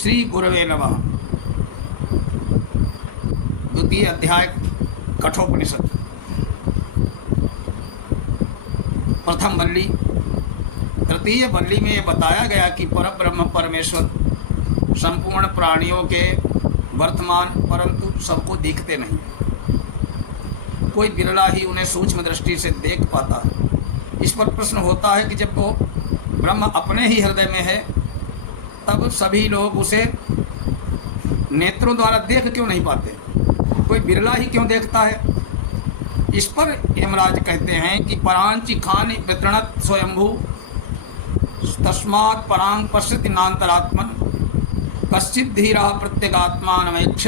श्री गुरवे नमः। द्वितीय अध्याय कठोपनिषद। प्रथम वल्ली। तृतीय वल्ली में यह बताया गया कि परब्रह्म परमेश्वर संपूर्ण प्राणियों के वर्तमान, परंतु सबको दिखते नहीं। कोई बिरला ही उन्हें सूक्ष्म दृष्टि से देख पाता है। इस पर प्रश्न होता है कि जब वो ब्रह्म अपने ही हृदय में है, तब सभी लोग उसे नेत्रों द्वारा देख क्यों नहीं पाते? कोई बिरला ही क्यों देखता है? इस पर यमराज कहते हैं कि परांचि खान वितरणत स्वयंभू तस्मात् परांग पश्यति नान्तरात्मन कश्चित् धीरा प्रत्यगात्मानमैक्ष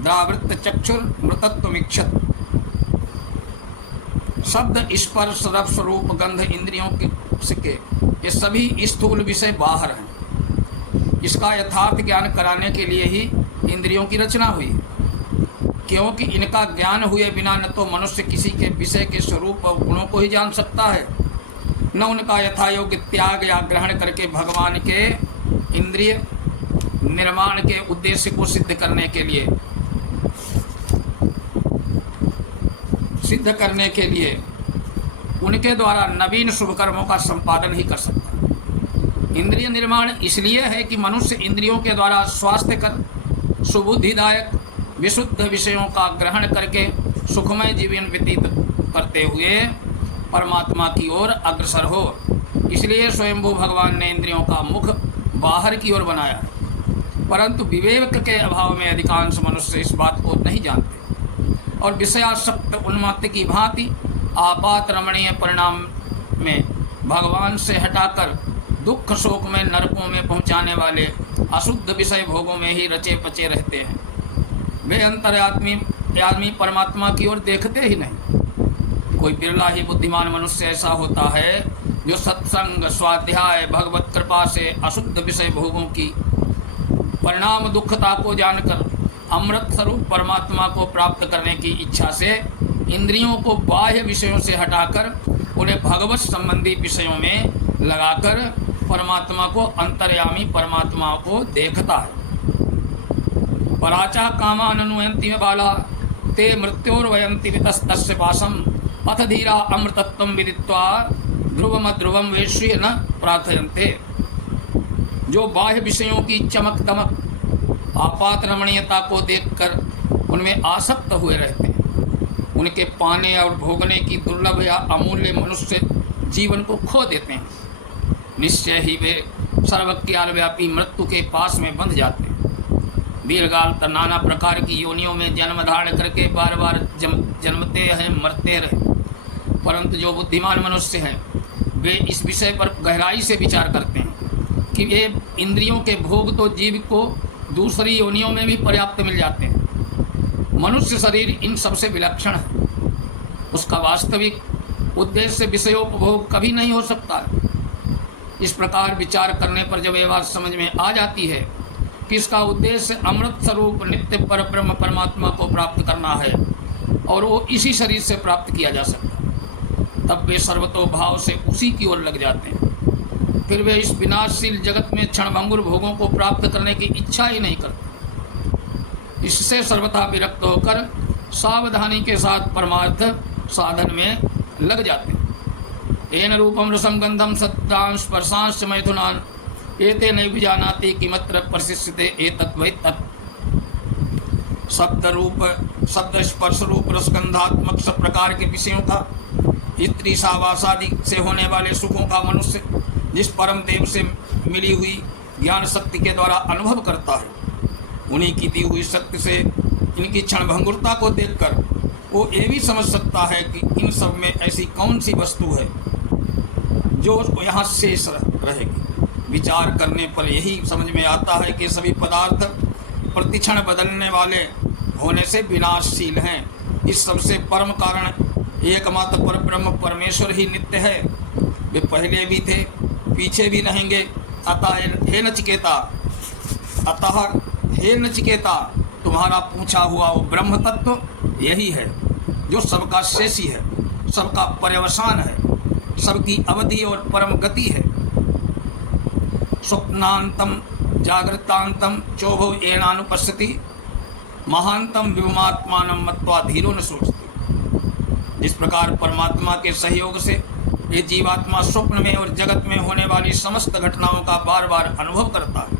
द्रावृत्त चक्षुर मृतत्वमीक्षत। शब्द, स्पर्श, रस, स्वरूप, गंध इंद्रियों के ये सभी स्थूल विषय बाहर हैं। इसका यथार्थ ज्ञान कराने के लिए ही इंद्रियों की रचना हुई, क्योंकि इनका ज्ञान हुए बिना न तो मनुष्य किसी के विषय के स्वरूप और गुणों को ही जान सकता है, न उनका यथायोग्य त्याग या ग्रहण करके भगवान के इंद्रिय निर्माण के उद्देश्य को सिद्ध करने के लिए उनके द्वारा नवीन शुभ कर्मों का संपादन ही कर सकता है। इंद्रिय निर्माण इसलिए है कि मनुष्य इंद्रियों के द्वारा स्वास्थ्यकर, सुबुद्धिदायक, विशुद्ध विषयों का ग्रहण करके सुखमय जीवन व्यतीत करते हुए परमात्मा की ओर अग्रसर हो। इसलिए स्वयंभू भगवान ने इंद्रियों का मुख बाहर की ओर बनाया, परंतु विवेक के अभाव में अधिकांश मनुष्य इस बात को नहीं जानते और विषयासक्त उन्मत्त की भांति आपात रमणीय परिणाम में भगवान से हटाकर दुख शोक में, नरकों में पहुंचाने वाले अशुद्ध विषय भोगों में ही रचे पचे रहते हैं। वे अंतर्यामी परमात्मा की ओर देखते ही नहीं। कोई बिरला ही बुद्धिमान मनुष्य ऐसा होता है जो सत्संग, स्वाध्याय, भगवत कृपा से अशुद्ध विषय भोगों की परिणाम दुखता को जानकर अमृत स्वरूप परमात्मा को प्राप्त करने की इच्छा से इंद्रियों को बाह्य विषयों से हटाकर उन्हें भगवत संबंधी विषयों में लगाकर परमात्मा को, अंतर्यामी परमात्मा को देखता है। पराचा कामाननुयन्ति बाला ते मृत्योर्वयन्ति वितस्तस्य पाशम अथ धीरा अमृतत्वं विदित्वा ध्रुवम ध्रुवम वेश्य न प्रार्थयन्ते। जो बाह्य विषयों की चमक दमक, आपात रमणीयता को देखकर उनमें आसक्त हुए रहते हैं, उनके पाने और भोगने की दुर्लभ या अमूल्य मनुष्य जीवन को खो देते हैं। निश्चय ही वे सर्वज्ञानव्यापी मृत्यु के पास में बंध जाते हैं। दीर्घकाल तक नाना प्रकार की योनियों में जन्म धारण करके बार बार जन्मते हैं, मरते रहे। परंतु जो बुद्धिमान मनुष्य हैं वे इस विषय पर गहराई से विचार करते हैं कि ये इंद्रियों के भोग तो जीव को दूसरी योनियों में भी पर्याप्त मिल जाते हैं। मनुष्य शरीर इन सबसे विलक्षण है। उसका वास्तविक उद्देश्य विषयोपभोग कभी नहीं हो सकता। इस प्रकार विचार करने पर जब ये बात समझ में आ जाती है कि इसका उद्देश्य अमृत स्वरूप नित्य पर ब्रह्म परमात्मा को प्राप्त करना है और वो इसी शरीर से प्राप्त किया जा सकता है, तब वे सर्वतोभाव से उसी की ओर लग जाते हैं। फिर वे इस विनाशशील जगत में क्षणभंगुर भोगों को प्राप्त करने की इच्छा ही नहीं करते। इससे सर्वथा विरक्त होकर सावधानी के साथ परमार्थ साधन में लग जाते हैं। येन रूपम रसम गंधम सत्तांश स्पर्शांश मैथुनान एते नैव जानाति किमत्र प्रशिष्यते एतत् वै तत्। शब्द स्पर्श रूप रसगंधात्मक सब प्रकार के विषयों का, स्त्री सावासादि से होने वाले सुखों का मनुष्य जिस परम देव से मिली हुई ज्ञान शक्ति के द्वारा अनुभव करता है, उन्हीं की दी हुई शक्ति से इनकी क्षणभंगुरता को देखकर वो ये भी समझ सकता है कि इन सब में ऐसी कौन सी वस्तु है जो यहाँ शेष रहेगी। विचार करने पर यही समझ में आता है कि सभी पदार्थ प्रतिक्षण बदलने वाले होने से विनाशशील हैं। इस सबसे परम कारण एकमात्र पर ब्रह्म परमेश्वर ही नित्य है। वे पहले भी थे, पीछे भी रहेंगे। अतः हे नचिकेता, तुम्हारा पूछा हुआ वो ब्रह्म तत्व यही है जो सबका शेषी है, सबका पर्यवसान है, सबकी अवधि और परम गति है। स्वप्नांतम जागृतांतम चोभव एनानुपश्यति महांतम विभुमात्मानं मत्वा धीरो न सोचते। जिस प्रकार परमात्मा के सहयोग से ये जीवात्मा स्वप्न में और जगत में होने वाली समस्त घटनाओं का बार बार अनुभव करता है,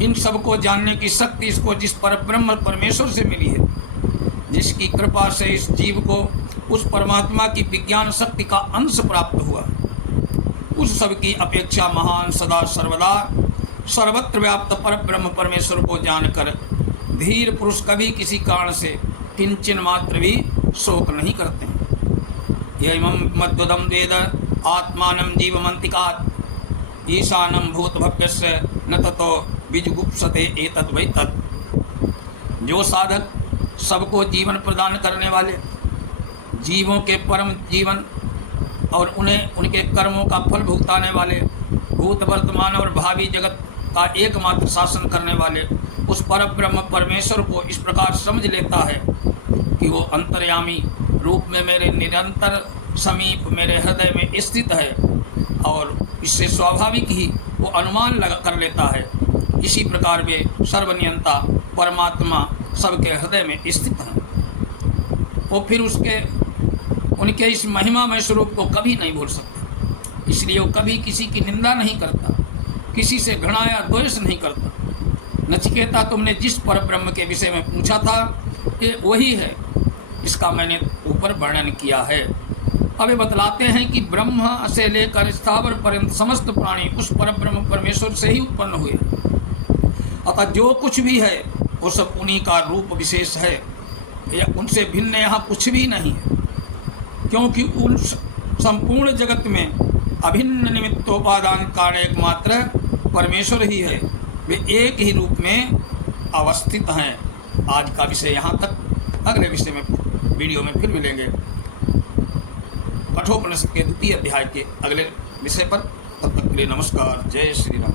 इन सब को जानने की शक्ति इसको जिस पर ब्रह्म परमेश्वर से मिली है, जिसकी कृपा से इस जीव को उस परमात्मा की विज्ञान शक्ति का अंश प्राप्त हुआ, उस सब की अपेक्षा महान सदा सर्वदा सर्वत्र व्याप्त पर ब्रह्म परमेश्वर को जानकर धीर पुरुष कभी किसी कारण से किंचन मात्र भी शोक नहीं करते हैं। यम मद्वदम वेद आत्मानं जीवमंतिकात् ईशानं भूतभव्यस्य न ततो विजुगुप्सते एतद् वै तत्। जो साधक सबको जीवन प्रदान करने वाले, जीवों के परम जीवन और उन्हें उनके कर्मों का फल भुगताने वाले, भूत वर्तमान और भावी जगत का एकमात्र शासन करने वाले उस पर ब्रह्म परमेश्वर को इस प्रकार समझ लेता है कि वो अंतर्यामी रूप में मेरे निरंतर समीप मेरे हृदय में स्थित है, और इससे स्वाभाविक ही वो अनुमान कर लेता है। इसी प्रकार वे सर्वनियंता परमात्मा सबके हृदय में स्थित हैं। वो फिर उनके इस महिमामय स्वरूप को कभी नहीं भूल सकता, इसलिए वो कभी किसी की निंदा नहीं करता, किसी से घृणा या द्वेष नहीं करता। नचिकेता, तुमने जिस पर ब्रह्म के विषय में पूछा था ये वही है, इसका मैंने ऊपर वर्णन किया है। अब ये बतलाते हैं कि ब्रह्म से लेकर स्थावर पर्यंत समस्त प्राणी उस पर ब्रह्म परमेश्वर से ही उत्पन्न हुए, अतः जो कुछ भी है वो सब उन्हीं का रूप विशेष है, या उनसे भिन्न यहाँ कुछ भी नहीं है, क्योंकि उन संपूर्ण जगत में अभिन्न निमित्तोपादान कारण एकमात्र परमेश्वर ही है, वे एक ही रूप में अवस्थित हैं। आज का विषय यहाँ तक, अगले विषय में वीडियो में फिर मिलेंगे कठोपनिषद के 2 अध्याय के अगले विषय पर। तब तक के लिए नमस्कार, जय श्री राम।